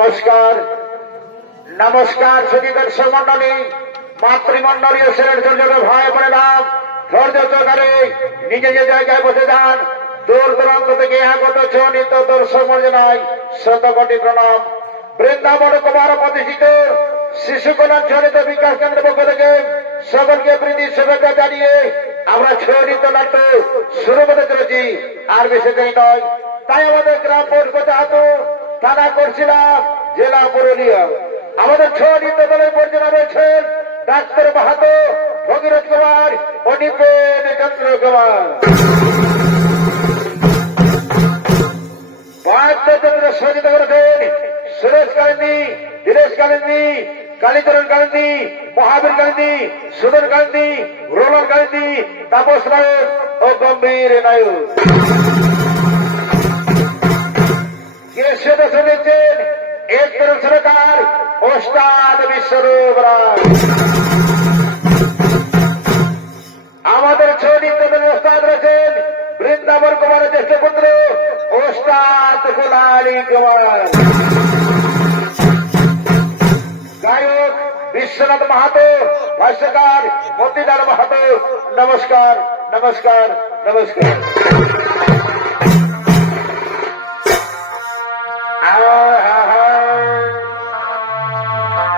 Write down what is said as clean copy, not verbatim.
নমস্কার নমস্কার সুধী দর্শক মন্ডলী, মাতৃমন্ডলী ও ছোট ভাই বোনেরা, ধৈর্য সহকারে নিজে যে জায়গায় বসে যান। দূর দূরান্ত থেকে আগত চয়নিত দর্শক মন্ডলী শতকোটি প্রণাম। বৃন্দাবন কুমার প্রতিষ্ঠিত শিশু কল্যাণ চয়নিত বিকাশ কেন্দ্রের পক্ষ থেকে সকলকে প্রীতি শুভেচ্ছা জানিয়ে আমরা চয়নিত নাট্য শুরু করতে চলেছি। আর বেশি দেরি নয়, তাই আমাদের গ্রাম পঞ্চায়েত থানা করছিলাম জেলা পুরুলিয়া। আমাদের চয়নিত দলের পরিচালনা রয়েছেন ডাক্তার মাহাতো, ভগীরথ কুমার ও নিপেন চন্দ্র কুমার। বাদ্যযন্ত্র সজ্জিত করেছেন সুরেশ কালিন্দী, দীনেশ কালিন্দী, কালীচরণ কালিন্দী, মহাবীর কালিন্দী, সুদন কালিন্দী, রোলন কালিন্দী, তাপস নায়ক ও গম্ভীর নায়ক। শুনেছেন এক সরকার ওস্তাদ বিশ্বরূপ রায়। আমাদের চয়নিত দলের ওস্তাদ রয়েছেন বৃন্দাবন কুমারের জ্যেষ্ঠ পুত্র ওস্তাদ গুলালি কুমার। গায়ক বিশ্বনাথ মাহাতো, ভাষ্যকার মতিলাল মাহাতো। নমস্কার নমস্কার নমস্কার।